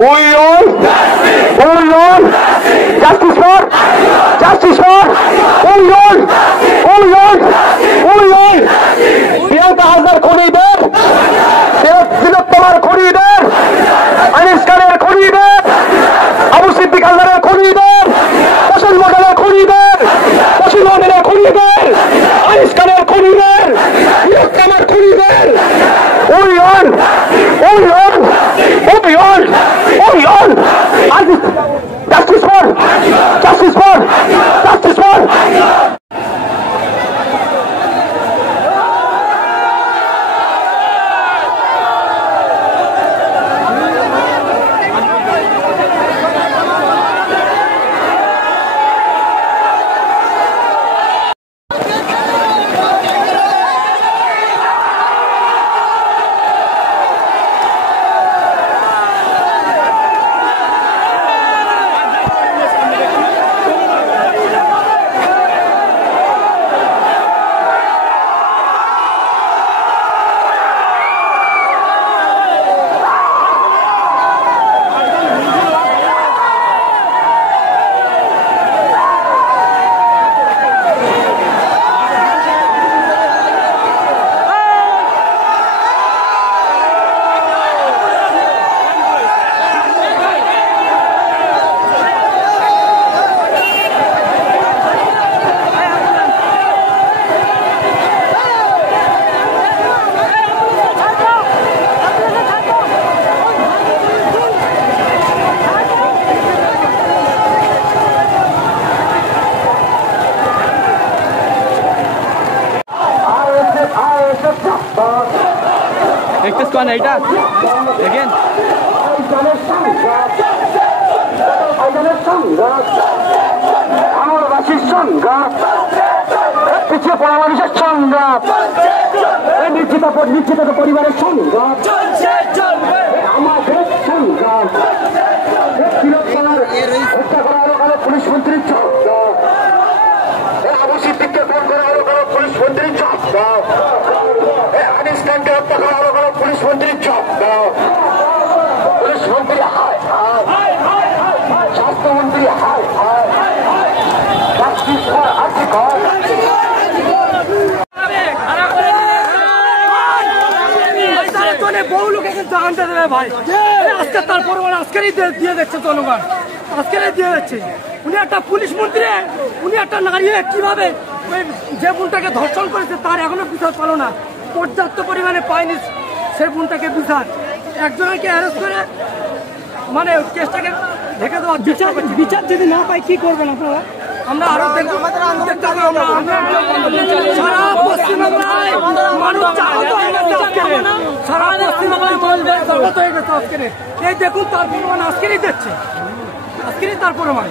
We want justice for Priyanka হাসদার খুনিদের, তিলোত্তমার খুনিদের, আনিস খানের খুনিদের, আবু সিদ্দিক হালদারের খুনিদের, হোসেন মোডেলের খুনিদের, হোসেন মোডেলের খুনিদের, আনিস খানের খুনিদের, তিলোত্তমার খুনিদের justice for Next one, Aida. Again. পিছিয়ে পড়া মানুষের সংঘাত, নিশ্চিত পরিবারের সংঘাত, আমাদের সংঘাত, হত্যা করা হলো কারো পুলিশ মন্ত্রীর চক্র, আবু সিদ্দিককে ফোন করা হলো কারো পুলিশ মন্ত্রীর চক্র, আনিস খানকে হত্যা করা হলো কারো পুলিশ মন্ত্রীর চক্র, পুলিশ মন্ত্রী হায় হায়, স্বাস্থ্যমন্ত্রী হায় হায়, বহু লোক কিন্তু আনতে দেবে ভাই, আজকে তার পরিমাণ আজকেরই দিয়ে দিচ্ছে জনগণ, আজকেরই দিয়ে দিচ্ছে। উনি একটা পুলিশ মন্ত্রী, উনি একটা নারী কিভাবে যে বোনটাকে ধর্ষণ করেছে তার এখনো বিচার পেল না, পর্যাপ্ত পরিমাণে পায়নি সেই বোনটাকে বিচার। একজনকে অ্যারেস্ট করে মানে কেসটাকে ঢেকে দেওয়া, বিচার যদি না পাই কি করবেন আপনারা? আমরা আরো দেখবো, সারা পশ্চিমবাংলায় মানুষ জাগ্রত হয়ে গেছে, সারা পশ্চিমবাংলায় মানুষ জাগ্রত হয়ে গেছে আজকে। এই দেখুন তার প্রমাণ আজকেরই দিচ্ছে, আজকেরই তার প্রমাণ।